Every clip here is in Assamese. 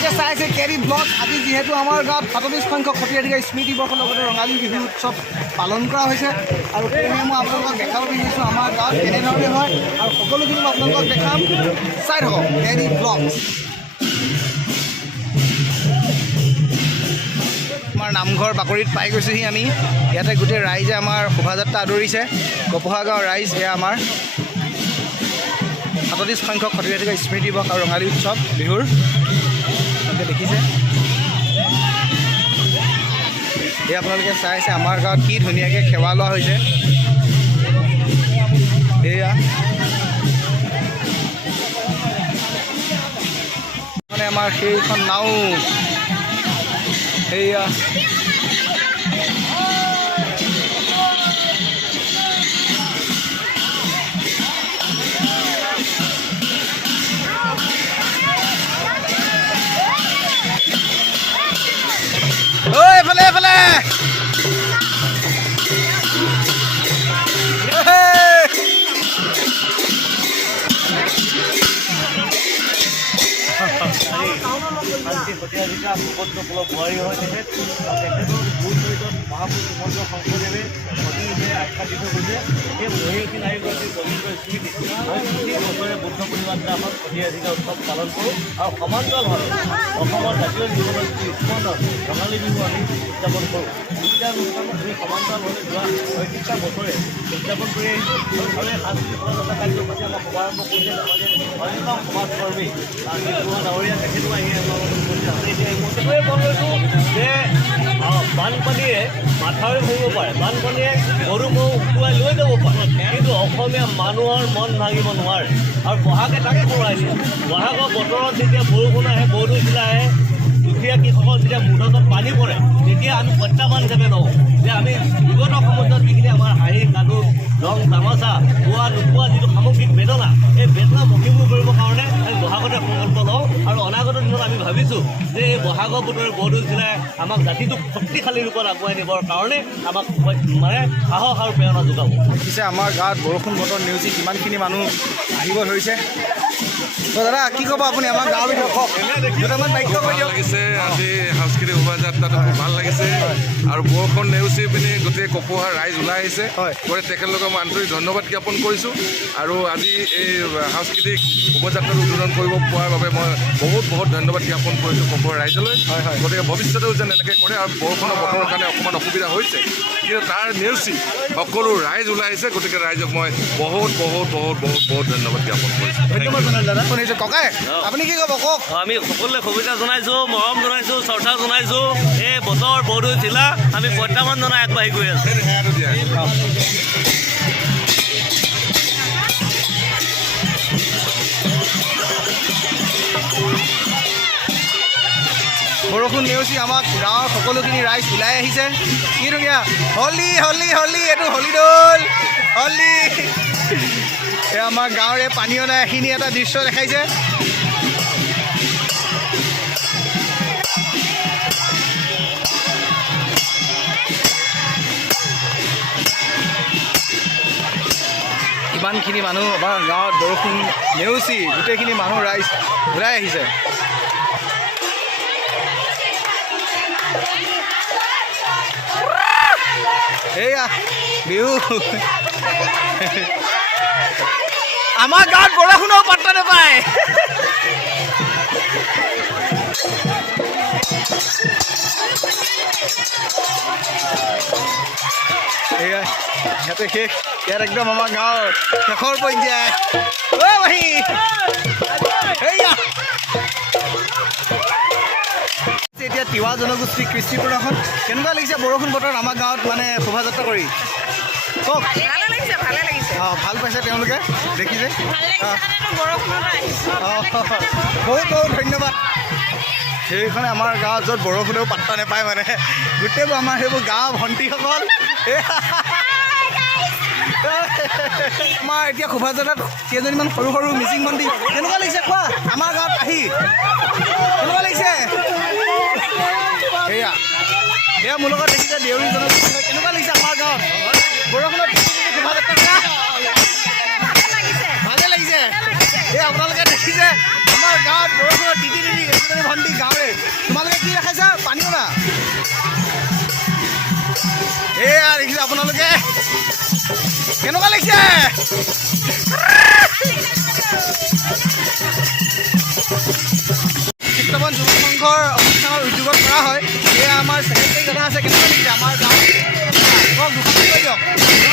আপোনালোকে চাই আছে কেৰি ব্লগ। আজি যিহেতু আমাৰ গাঁৱত 37 সংখ্যক সত্ৰীয়া স্মৃতি দিৱসৰ লগতে ৰঙালী বিহু উৎসৱ পালন কৰা হৈছে আৰু সেয়েহে মই আপোনালোকক দেখাব বিচাৰিছোঁ আমাৰ গাঁৱত কেনেধৰণে হয় আৰু সকলোখিনি মই আপোনালোকক দেখাম। চাই থাকক কেৰি ব্লগ। আমাৰ নামঘৰ বাকৰিত পাই গৈছোঁহি আমি। ইয়াতে গোটেই ৰাইজে আমাৰ শোভাযাত্ৰা আদৰিছে। কপোহা গাঁৱৰ ৰাইজ এয়া আমাৰ 37 সংখ্যক সত্ৰীয়া স্মৃতি দিৱস আৰু ৰঙালী উৎসৱ বিহুৰ আপোনালোকে দেখিছে। এই আপোনালোকে চাই আছে আমাৰ গাঁৱত কি ধুনীয়াকৈ সেৱা লোৱা হৈছে। এয়া মানে আমাৰ সেইখন নাও এয়া এইফালে এইফালে সতীয়াধিকাৰ ভূপত্ৰপলক বোৱাৰী হয় তেখেত তেখেতৰ ভূত চৰিত্ৰত মহাপুৰুষ শ্ৰীমন্ত শংকৰদেৱে সতীৰ্থে আখ্যা দি থৈ গৈছে। সেই মহিয়সী নাৰীগৰাকীৰ পবিত্ৰ স্মৃতি আমি প্ৰতি বছৰে বুদ্ধ পূৰ্ণিমাৰ দিনাখন সতীয়াধিকাৰ উৎসৱ পালন কৰোঁ আৰু সমান্তৰালভাৱে অসমৰ জাতীয় জীৱনৰ যিটো স্পন্দন ৰঙালী বিহু আমি উদযাপন কৰোঁ। দুয়োটা অনুষ্ঠানত আমি সমান্তৰালভাৱে যোৱা প্ৰত্যেকটা বছৰে উদযাপন কৰি আহিছোঁ আৰু এই সাংস্কৃতিক সজাগতা কাৰ্যসূচী আমাৰ শুভাৰম্ভ কৰিছে অন্যতম সমাজকৰ্মী ডাৱৰীয়া তেখেতো আহি সেইটোৱে মন লৈছোঁ যে বানপানীয়ে মাথাউৰি ভাঙিব পাৰে, বানপানীয়ে গৰু ম'হ উটুৱাই লৈ যাব পাৰে, কিন্তু অসমীয়া মানুহৰ মন ভাঙিব নোৱাৰে। আৰু বহাগে তাকে কৰোৱাইছে। বহাগৰ বতৰত যেতিয়া বৰষুণ আহে, বৰদৈ জিলা আহে, দুখীয়া কৃষকৰ যেতিয়া মূৰত পানী পৰে, তেতিয়া আমি প্ৰত্যাহ্বান হিচাপে লওঁ যে আমি বিগত সময়ত যিখিনি আমাৰ হাঁহি কান্দো ৰং তামাচা পোৱা নোপোৱা যিটো সামগ্ৰিক বেদনা, এই বেদনা মষিমূৰ কৰিবৰ কাৰণে আমি বহাগতে সংকল্প লওঁ আৰু অনাগত দিনত আমি ভাবিছোঁ যে এই বহাগৰ বতৰে বৰদৈ জিলাই আমাক জাতিটোক শক্তিশালী ৰূপত আগুৱাই নিবৰ কাৰণে আমাক মানে সাহস আৰু প্ৰেৰণা যোগাব। পিছে আমাৰ গাঁৱত বৰষুণ বতৰ নেওচি কিমানখিনি মানুহ আহিব ধৰিছে। দাদা কি ক'ব আপুনি আমাৰ গাঁৱৰ বিষয়ে কওক। দুটামান বাক্য কৈ দিয়ক। লাগিছে আজি সাংস্কৃতিক শোভাযাত্ৰাটো খুব ভাল লাগিছে আৰু বৰষুণ নেওচি পিনি গোটেই কপোহা ৰাইজ ওলাই আহিছে। গতিকে তেখেতলোকক মই আন্তৰিক ধন্যবাদ জ্ঞাপন কৰিছোঁ আৰু আজি এই সাংস্কৃতিক শোভাযাত্ৰাটো উদ্বোধন কৰিব পোৱাৰ বাবে মই বহুত ধন্যবাদ জ্ঞাপন কৰিছোঁ কপোহা ৰাইজলৈ। গতিকে ভৱিষ্যতেও যেন এনেকৈ কৰে আৰু বৰষুণৰ বতৰৰ কাৰণে অকণমান অসুবিধা হৈছে, কিন্তু তাৰ নেওচি সকলো ৰাইজ ওলাই আহিছে। গতিকে ৰাইজক মই বহুত ধন্যবাদ জ্ঞাপন কৰিছোঁ। ধন্যবাদ জনালোঁ দাদা। শুনিছোঁ ককাই আপুনি কি ক'ব কওক। আমি সকলোৱে শুভেচ্ছা জনাইছোঁ, মৰম জনাইছোঁ, শ্ৰদ্ধা জনাইছোঁ। এই বতৰ বৰদৈ জিলা আমি প্ৰত্যাহ্বান জনাই আগবাঢ়ি গৈ আছোঁ। বৰষুণ নেওচি আমাক গাঁৱৰ সকলোখিনি ৰাইজ ওলাই আহিছে। কি ধুনীয়া হলি হলি হলি, এইটো হলি দৌল হলি। এই আমাৰ গাঁৱৰে পানী অনা এখিনি এটা দৃশ্য দেখাইছে। ইমানখিনি মানুহ আমাৰ গাঁৱত বৰষুণ নেওচি গোটেইখিনি মানুহ ৰাইজ ওলাই আহিছে। এয়া বিহু আমাৰ গাঁৱত বৰষুণৰ পাত্তা নাপায়। এয়া ইয়াতে শেষ, ইয়াত একদম আমাৰ গাঁৱৰ শেষৰ পৰ্যায়। অ' ভাই এয়া এতিয়া তিৱা জনগোষ্ঠী কৃষ্টি প্ৰদৰ্শন কেনেকুৱা লাগিছে বৰষুণ বতৰত আমাৰ গাঁৱত মানে শোভাযাত্ৰা কৰি কওক। ভালে লাগিছে। অঁ ভাল পাইছে তেওঁলোকে দেখিছে। বহুত ধন্যবাদ। সেইখনে আমাৰ গাঁৱত য'ত বৰষুণেও পাত্তা নাপায়, মানে গোটেইবোৰ আমাৰ সেইবোৰ গাঁৱৰ ভণ্টিসকল। আমাৰ এতিয়া শোভাযাত্ৰাত কেইজনীমান সৰু মিচিং ভণ্টি কেনেকুৱা লাগিছে কোৱা আমাৰ গাঁৱত আহি কেনেকুৱা লাগিছে? সেয়া মোৰ লগত দেখিছে দেউৰী জনগোষ্ঠী কেনেকুৱা লাগিছে আমাৰ গাঁৱত বৰষুণত শোভাযাত্ৰা? ভালে লাগিছে। এই আপোনালোকে দেখিছে আমাৰ গাঁৱত বৰষুণত তিতি এজনী ভণ্টি গাঁৱৰে তোমালোকে কি দেখাইছা পানীও না এয়া দেখিছে আপোনালোকে কেনেকুৱা লাগিছে চিত্ৰবন যুৱ সংঘৰ অনুষ্ঠানৰ উদ্যোগত কৰা হয় এয়া আমাৰ ছেক্ৰেটাৰী দাদা আছে কেনেকুৱা লাগিছে আমাৰ গাঁৱত দুখন কৈ দিয়ক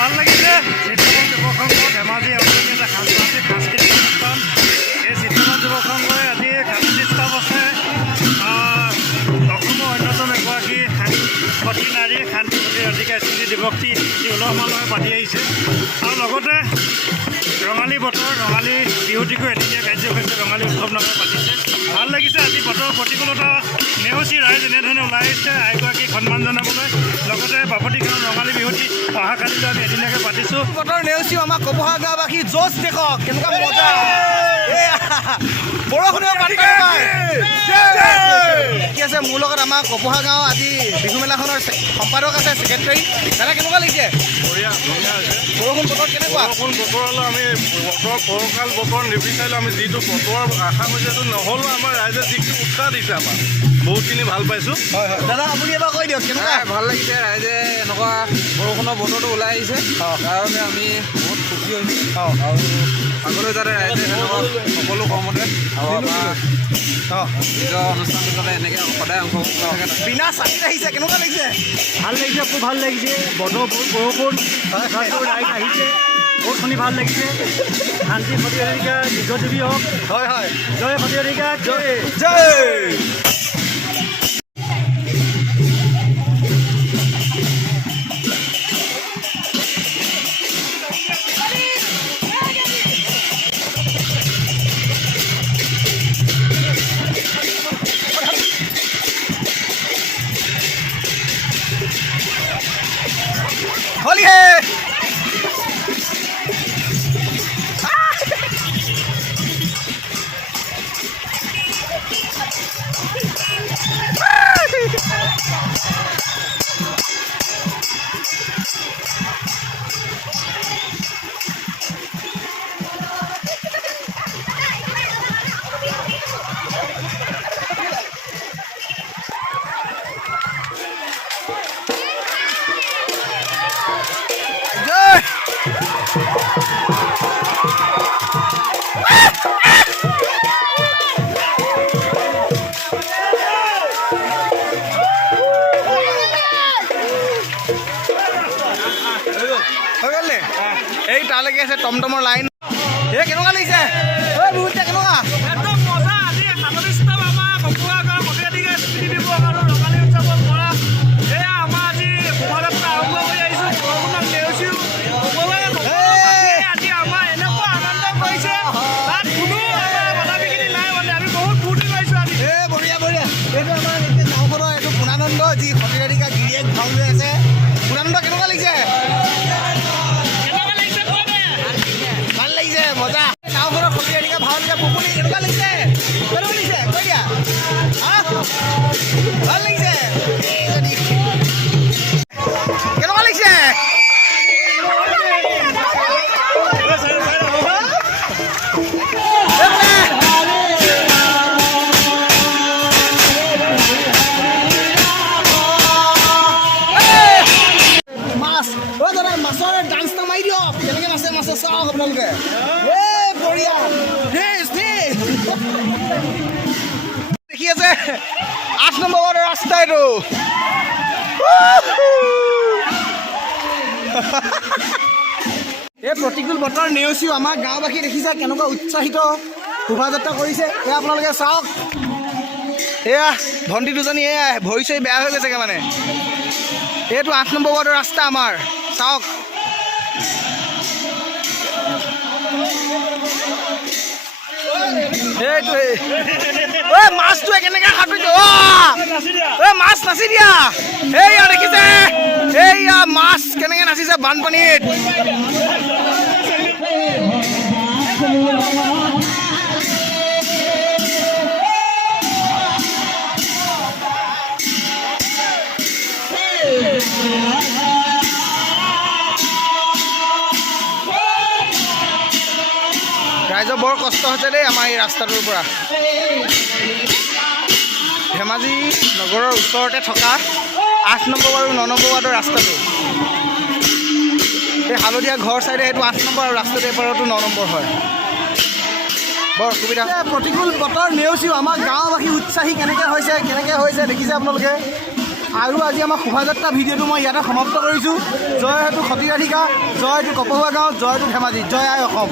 ভাল লাগিছে চিত্ৰবন যুৱ সংঘ ধেমাজি অসমীয়া এটা সাংস্কৃতিক অনুষ্ঠান এই চিত্ৰবন যুৱ সংঘই আজি 37টা বছৰে অসমৰ অন্যতম এগৰাকী সতী নাৰী শান্তিপতি ৰাধিকা স্মৃতি দিৱসটি উলহ মালহে পাতি আহিছে আৰু লগতে ৰঙালী বতৰ ৰঙালী বিহুটিকো এদিনীয়া কাৰ্যসূচী ৰঙালী উৎসৱ নামে পাতিছে ভাল লাগিছে আজি বতৰৰ প্ৰতিকূলতা নেওচি ৰাইজ এনেধৰণে ওলাই আহিছে আইগৰাকীক সন্মান জনাবলৈ লগতে বাপতিখানৰ ৰঙালী বিহুটি অহাকালিলৈ আমি এদিনীয়াকৈ পাতিছোঁ বতৰ নেওচিও আমাক কপোহা গাঁওবাসী জোচ দেখক কেনেকুৱা মজা বৰষুণেও পানী কি আছে মোৰ লগত আমাৰ কপোহা গাঁও আজি বিহু মেলাখনৰ সম্পাদক আছে ছেক্ৰেটাৰী দাদা কেনেকুৱা লাগিছে বঢ়িয়া ধুনীয়া হৈছে বৰষুণ বতৰ কেনেকুৱা বৰষুণ বতৰলৈ আমি বতৰ ফৰকাল বতৰ নিবিচাৰিলোঁ আমি যিটো বতৰৰ আশা কৰিছোঁ সেইটো নহ'লেও আমাৰ ৰাইজে যিটো উৎসাহ দিছে আমাক বহুতখিনি ভাল পাইছোঁ হয় হয় দাদা আপুনি এবাৰ কৈ দিয়ক কেনেকুৱা ভাল লাগিছে ৰাইজে এনেকুৱা বৰষুণৰ বতৰটো ওলাই আহিছে কাৰণে আমি বহুত সুখী হৈছোঁ আৰু আগলৈ যাতে ৰাইজে এনেকুৱা সকলো কৰ্মতে আৰু আমাৰ নিজৰ অনুষ্ঠানটো যাতে এনেকৈ সদায় অংশগ্ৰহণ থাকে বিনা চাকিত আহিছে কেনেকুৱা লাগিছে ভাল লাগিছে খুব ভাল লাগিছে বতৰ বৰষুণ ৰাইজ আহিছে বহুত শুনি ভাল লাগিছে শান্তি সতী ৰাধিকা দীৰ্ঘজীৱী হওক হয় হয় জয় সতী ৰাধিকা জয় জয় होली है এই তালৈকে আছে টমটমৰ লাইন এই কেনেকুৱা লাগিছে ঐ বহুতে কেনেকুৱা একদম মজা আজি 37তম আমাৰ কপোহা গাঁও সতী ৰাধিকা স্মৃতি দিৱস আৰু ৰঙালী উৎসৱৰ পৰা এয়া আমাৰ আজি শোভাযাত্ৰা আৰম্ভ কৰি আহিছোঁ বৰষুণত নেওচিও আজি আমাৰ এনেকুৱা আনন্দ কৰিছে তাত কোনো আমাৰ বাধা বিঘিনি নাই মানে আমি বহুত ফূৰ্তি কৰিছোঁ আজি এই বঢ়িয়া বঢ়িয়া এইটো আমাৰ এতিয়া গাঁওখনৰ এইটো পুনানন্দ যি সতী ৰাধিকা গিৰিয়েক ভাও লৈ আছে পুনানন্দ কেনেকুৱা লাগিছে ভাল লাগিছে মজা গাঁওখনৰ সতী ৰাধিকা ভাও লিখা পুপুলি কেনেকুৱা লাগিছে কেনেকুৱা লাগিছে কৈ দিয়া ভাল লাগিছে কেনেকুৱা লাগিছে মাছৰ ডান্সটা মাৰি দিয়ক কেনেকৈ নাচে মাছে চাওক আপোনালোকে এই বঢ়িয়া দেখি আছে 8 নম্বৰ ৱাৰ্ডৰ ৰাস্তা এইটো এই প্ৰতিকূল বতৰ নেওচিও আমাৰ গাঁওবাসী দেখিছে কেনেকুৱা উৎসাহিত শোভাযাত্ৰা কৰিছে এয়া আপোনালোকে চাওক এয়া ভণ্টি দুজনী এয়া ভৰি চৰি বেয়া হৈ গৈছেগৈ মানে এইটো 8 নম্বৰ ৱাৰ্ডৰ ৰাস্তা আমাৰ চাওক এইটোৱে ঐ মাছটোৱে কেনেকৈ সাঁতুৰিছে ঐ মাছ নাচি দিয়া এইয়া দেখিছে এইয়া মাছ কেনেকৈ নাচিছে বানপানীত ৰাইজৰ বৰ কষ্ট হৈছে দেই আমাৰ এই ৰাস্তাটোৰ পৰা। ধেমাজি নগৰৰ ওচৰতে থকা 8 নম্বৰ আৰু 9 নম্বৰ ৱাৰ্ডৰ ৰাস্তাটো। এই হালধীয়া ঘৰ চাইডে সেইটো 8 নম্বৰ আৰু ৰাস্তাটো এপাৰতো 9 নম্বৰ হয়। বৰ অসুবিধা। প্ৰতিকূল বতৰ নেওচিও আমাৰ গাঁওবাসী উৎসাহী কেনেকৈ হৈছে দেখিছে আপোনালোকে। আৰু আজি আমাৰ শোভাযাত্ৰা ভিডিঅ'টো মই ইয়াতে সমাপ্ত কৰিছোঁ। জয় হেতু সতীৰাধিকা, জয় হেতু কপহুৱা গাঁও, জয় হেতু ধেমাজি, জয় আই অসম।